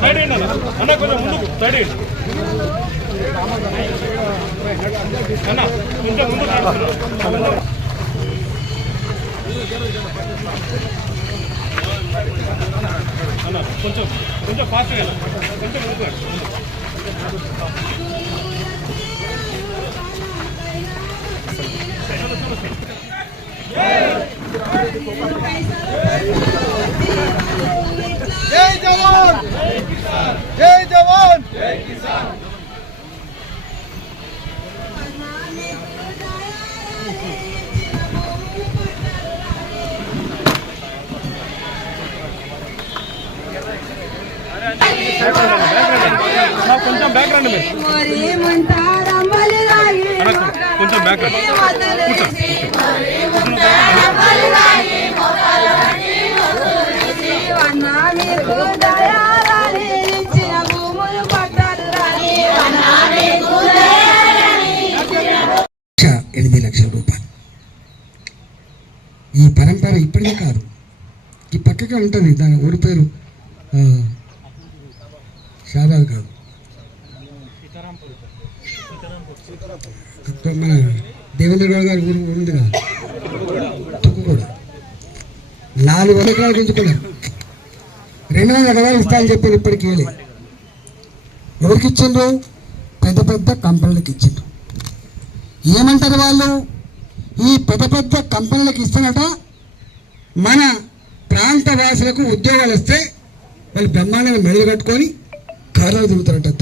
Side అన్న అన్న కొంచెం ముందుకు సైడ్ అన్న కొంచెం ముందు అన్న కొంచెం కొంచెం ఫాస్ట్గా కొంచెం ముందుకు రండి. జై జవాన్ జై అన్న, కొంచెం బ్యాక్ రండి మీరు అన్న, కొంచెం బ్యాక్ రండి ఎనిమిది లక్షల రూపాయలు. ఈ పరంపర ఇప్పటికే కాదు. ఈ పక్కకే ఉంటుంది దాని ఊరి పేరు ఆ, కాదు మన దేవేంద్ర గౌడ్ గారి ఊరు ఉంది కదా? నాలుగు వందల ఎకరాలు పెంచుకున్నారు. రెండు వందల ఎకరాలు ఇస్తానని చెప్పారు ఇప్పటికీ ఎవరికి ఇచ్చిండ్రు? పెద్ద పెద్ద కంపెనీలకు ఇచ్చిండ్రు. ఏమంటారు వాళ్ళు? ఈ పెద్ద పెద్ద కంపెనీలకు ఇస్తున్నట మన ప్రాంత వాసులకు ఉద్యోగాలు వస్తే వాళ్ళు బ్రహ్మాండంగా మెడలు కట్టుకొని కార్యాలు తిరుగుతారట తిరిగి